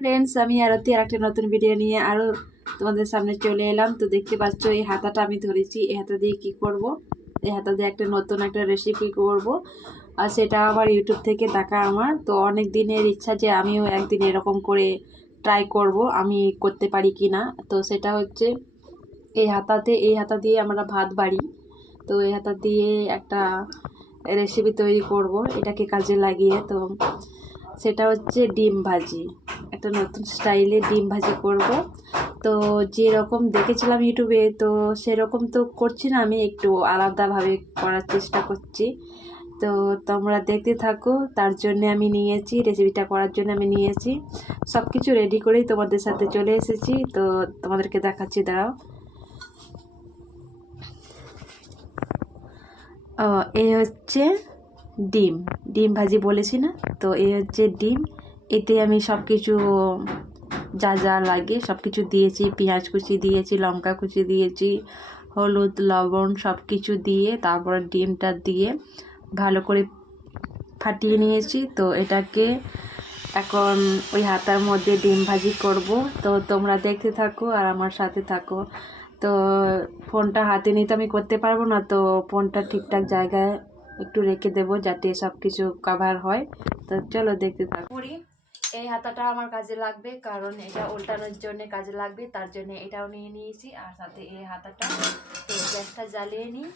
Friends, আমি আরতি আর একটা নতুন ভিডিও নিয়ে আরও তোমাদের সামনে চলে এলাম। তো দেখতে পাচ্ছ এই হাতাটা আমি ধরেছি। এই হাতা দিয়ে কি করব, এই হাতা দিয়ে একটা নতুন একটা রেসিপি করব, আর সেটা আবার ইউটিউব থেকে দেখা। আমার তো অনেক দিনের ইচ্ছা যে আমিও একদিন এরকম করে ট্রাই করব, আমি করতে পারি কি না। তো সেটা হচ্ছে এই হাতা দিয়ে আমরা ভাত বাড়ি। তো এই হাতা দিয়ে একটা রেসিপি তৈরি করব এটাকে কাজে লাগিয়ে। তো সেটা হচ্ছে ডিম ভাজি, একটা নতুন স্টাইলে ডিম ভাজি করব। তো যেরকম দেখেছিলাম ইউটিউবে, তো সেরকম তো করছি না, আমি একটু আলাদাভাবে করার চেষ্টা করছি। তো তোমরা দেখতে থাকো। তার জন্য আমি নিয়েছি, রেসিপিটা করার জন্য আমি নিয়েছি সব কিছু রেডি করেই তোমাদের সাথে চলে এসেছি। তো তোমাদেরকে দেখাচ্ছি, দাঁড়াও। ও, এই হচ্ছে ডিম, ডিম ভাজি বলেছি না? তো এই হচ্ছে ডিম। এতে আমি সব কিছু যা যা লাগে সব কিছু দিয়েছি, পেঁয়াজ কুচি দিয়েছি, লঙ্কা কুচি দিয়েছি, হলুদ লবণ সব কিছু দিয়ে তারপর ডিমটা দিয়ে ভালো করে ফাটিয়ে নিয়েছি। তো এটাকে এখন ওই হাতার মধ্যে ডিম ভাজি করব। তো তোমরা দেখতে থাকো আর আমার সাথে থাকো। তো ফোনটা হাতে নিয়ে তো আমি করতে পারবো না, তো ফোনটা ঠিকঠাক জায়গায় একটু রেখে দেবো যাতে সব কিছু কভার হয়। তো চলো দেখতে থাকো। এই হাতাটা আমার কাজে লাগবে, কারণ এটা উল্টানোর জন্য কাজে লাগবে, তার জন্য এটাও নিয়ে নিয়েছি। আর সাথে এই হাতাটা। তো গ্যাসটা জ্বালিয়ে নিই।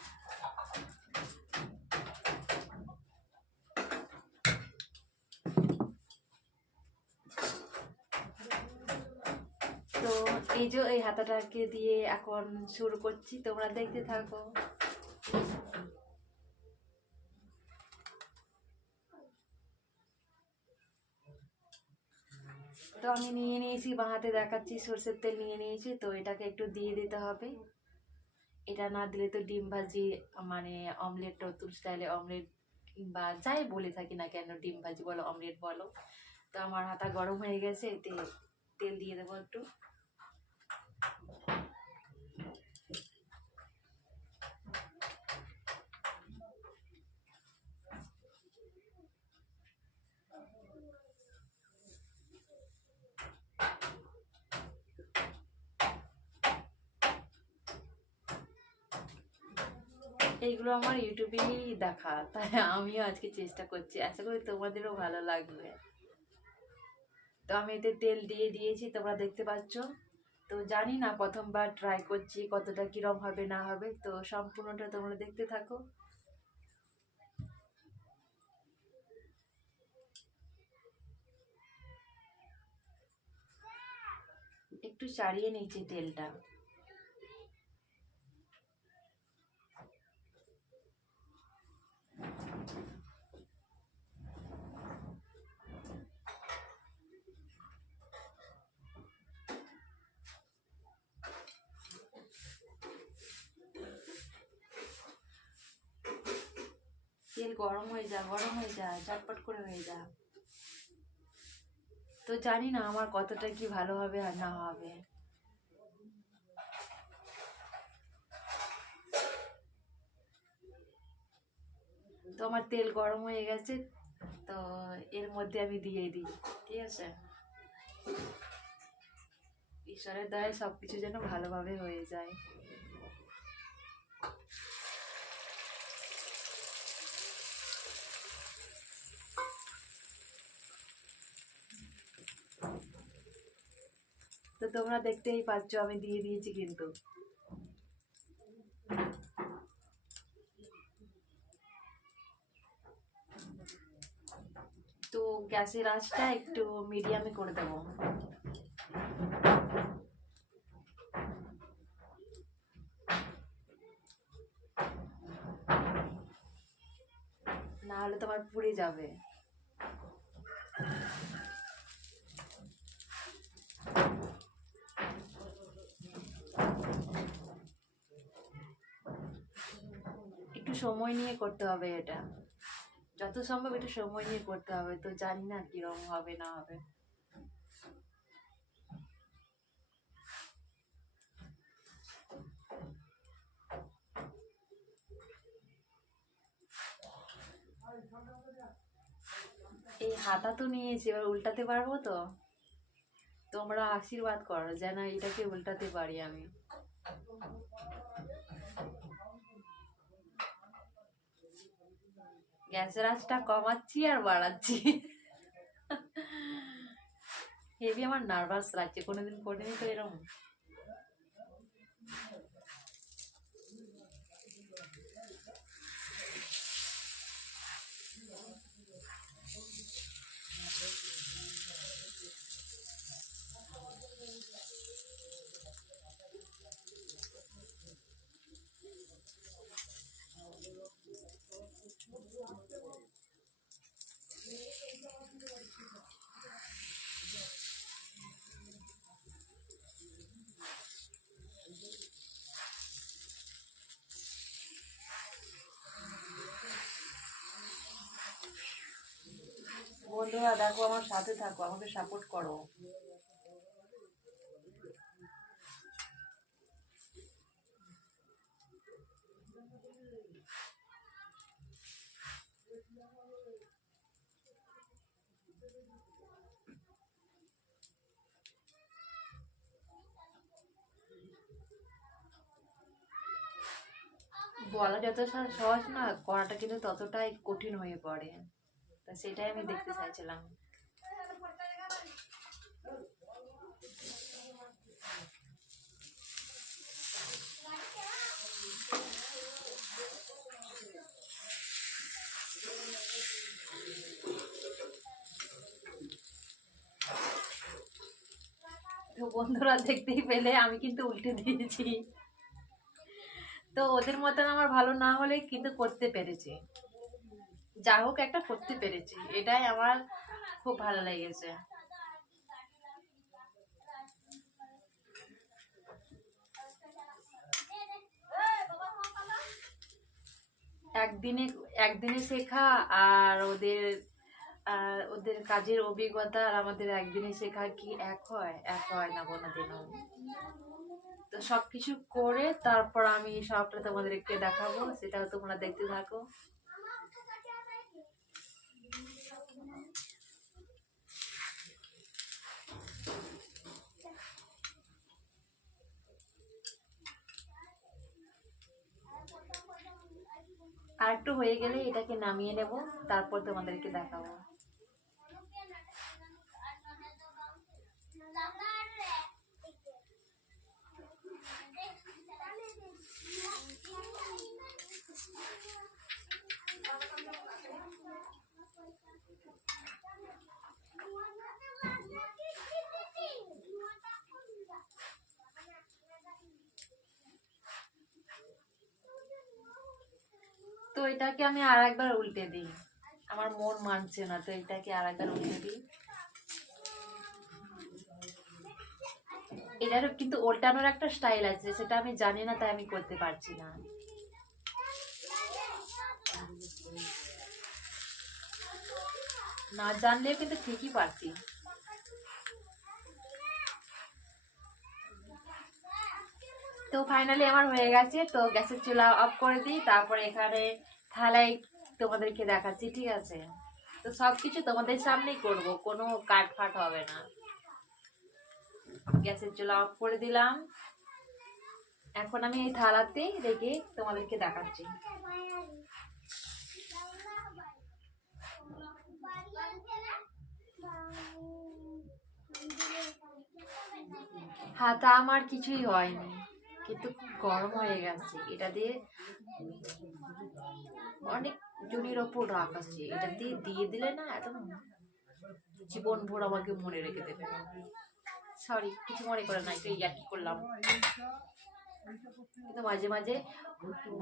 তো এই যে এই হাতাটাকে দিয়ে এখন শুরু করছি, তোমরা দেখতে থাকো। তো আমি নিয়ে নিয়েছি, বাঁ হাতে দেখাচ্ছি, সরষের তেল নিয়ে নিয়েছি। তো এটাকে একটু দিয়ে দিতে হবে। এটা না দিলে তো ডিম ভাজি মানে অমলেট, নতুন স্টাইলে অমলেট বা যাই বলে থাকি না কেন, ডিম ভাজি বলো অমলেট বলো। তো আমার হাতা গরম হয়ে গেছে, এতে তেল দিয়ে দেবো একটু। এইগুলো আমার ইউটিউবেই দেখা, তাই আমিও আজকে চেষ্টা করছি, আশা করি তোমাদেরও ভালো লাগবে। তো আমি এতে তেল দিয়ে দিয়েছি, তোমরা দেখতে পাচ্ছ। তো জানি না, প্রথমবার ট্রাই করছি, কতটা কিরম হবে না হবে। তো সম্পূর্ণটা তোমরা দেখতে থাকো। একটু ছাড়িয়ে নিচ্ছি তেলটা। তেল গরম হয়ে যা, গরম হয়ে যা, চটপট করে হয়ে যা। তো জানি না আমার কতটা কি ভালো হবে আর না হবে। তো আমার তেল গরম হয়ে গেছে। তো এর মধ্যে আমি দিয়ে দিই, ঠিক আছে। ঈশ্বরের দয়ায় সবকিছু যেন ভালোভাবে হয়ে যায়। তো তোমরা দেখতেই পাচ্ছ আমি দিয়ে দিয়েছি কিন্তু। তো গ্যাসের আঁচটা একটু মিডিয়ামে করে দেবো। না হলে তোমার পুড়ে যাবে। একটু সময় নিয়ে করতে হবে এটা, যত সম্ভব একটু সময় নিয়ে করতে হবে। তো জানি না কিরকম হবে না হবে। এই হাতা তো নিয়েছি, এবার উল্টাতে পারবো তো। তোমরা আশীর্বাদ করো যেন এটাকে উল্টাতে পারি আমি। গ্যাসের আঁচটা কমাচ্ছি আর বাড়াচ্ছি। হেভি আমার নার্ভাস লাগছে, কোনোদিন করিনি তো এরকম। বন্ধুরা দেখো, আমার সাথে থাকো, আমাকে সাপোর্ট করো। বলা যত সহজ না, করাটা কিন্তু ততটাই কঠিন হয়ে পড়ে। তা সেটাই আমি দেখতে চাইছিলাম। তো বন্ধুরা দেখতেই পেলে আমি কিন্তু উল্টে দিয়েছি। তো ওদের মতন আমার ভালো না হলে কিন্তু করতে পেরেছি, যা হোক একটা করতে পেরেছি, এটাই আমার খুব ভালো লেগেছে। একদিনে একদিনে শেখা আর ওদের কাজের অভিজ্ঞতা আর আমাদের একদিনে শেখা কি এক হয়? এক হয় না কোনোদিনও। তো সবকিছু করে তারপর আমি সবটা তোমাদেরকে দেখাবো, সেটাও তোমরা দেখতে থাকো। আর একটু হয়ে গেলে এটাকে নামিয়ে নেব, তারপর তোমাদেরকে দেখাবো। তো এটাকে আমি আর একবার উল্টে দিই, আমার মন মানছে না, তো এটাকে আর একবার উল্টে দিই। এটারও কিন্তু উল্টানোর একটা স্টাইল আছে, সেটা আমি জানি না, তাই আমি করতে পারছি না। না জানলেও কিন্তু ঠিকই পারছি। তো ফাইনালি আমার হয়ে গেছে, তো গ্যাসের চুলা অফ করে দিই, তারপরে এখানে থালায় তোমাদেরকে দেখাচ্ছি, ঠিক আছে? তো সবকিছু তোমাদের সামনেই করব, কোনো কাট ফাট হবে না। গ্যাসের চুলা অফ করে দিলাম, এখন আমি এই থালাতে রেখে তোমাদেরকে দেখাচ্ছি। হাতা আমার কিছুই হয়নি, কিন্তু খুব গরম হয়ে গেছে। এটা দিয়ে অনেক জনের ওপর রাগ আছে, এটা দিয়ে দিয়ে দিলে না একদম জীবন ভোর আমাকে মনে রেখে দেবে। সরি, কিছু মনে করে না, একটু ইয়ার্কি করলাম। কিন্তু মাঝে মাঝে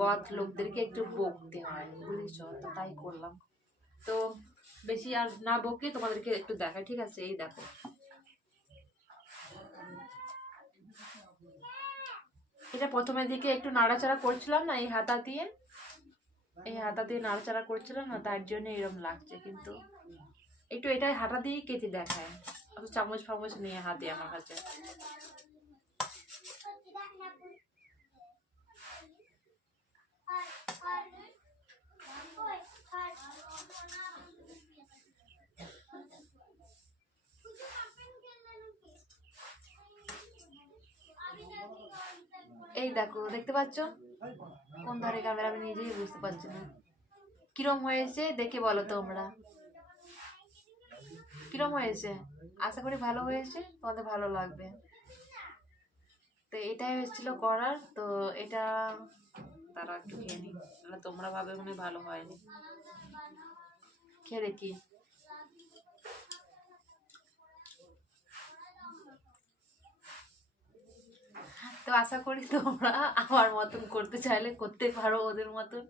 বদ লোকদেরকে একটু বকতে হয়, বুঝেছো? তো তাই করলাম। তো বেশি আর না বকে তোমাদেরকে একটু দেখাই, ঠিক আছে? এই দেখো, এটা প্রথমের দিকে একটু নাড়াচাড়া করছিলাম না, এই হাতা দিয়ে নাড়াচাড়া করছিলাম না, তার জন্য এরকম লাগছে। কিন্তু একটু এটা হাতা দিয়ে কেটে দেখায়, চামচ ফামচ নিয়ে হাতে আমার কাছে। এই দেখো, দেখতে পাচ্ছ কোন ধারে ক্যামেরা আমি নিজেই বুঝতে পারছি না। কিরম হয়েছে দেখে বলো তোমরা, কিরম হয়েছে? আশা করি ভালো হয়েছে, তোমাদের ভালো লাগবে। তো এটাই হচ্ছিল করার। তো এটা তারা একটু খেয়ে নি, তোমরা ভাবে মনে হয় ভালো হয়নি। খেয়ে দেখি। তো আশা করি তোমরা আমার মতন করতে চাইলে করতে পারো ওদের মতন।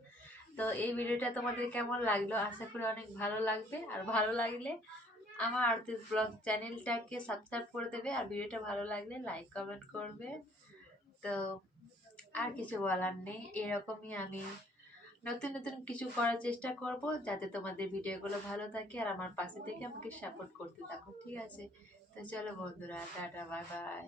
তো এই ভিডিওটা তোমাদের কেমন লাগলো? আশা করি অনেক ভালো লাগবে। আর ভালো লাগলে আমার আরতি ব্লগ চ্যানেলটাকে সাবস্ক্রাইব করে দেবে, আর ভিডিওটা ভালো লাগলে লাইক কমেন্ট করবে। তো আর কিছু বলার নেই, এরকমই আমি নতুন নতুন কিছু করার চেষ্টা করব, যাতে তোমাদের ভিডিওগুলো ভালো থাকে আর আমার পাশে থেকে আমাকে সাপোর্ট করতে থাকো, ঠিক আছে? তো চলো বন্ধুরা, টাটা, বাই বাই।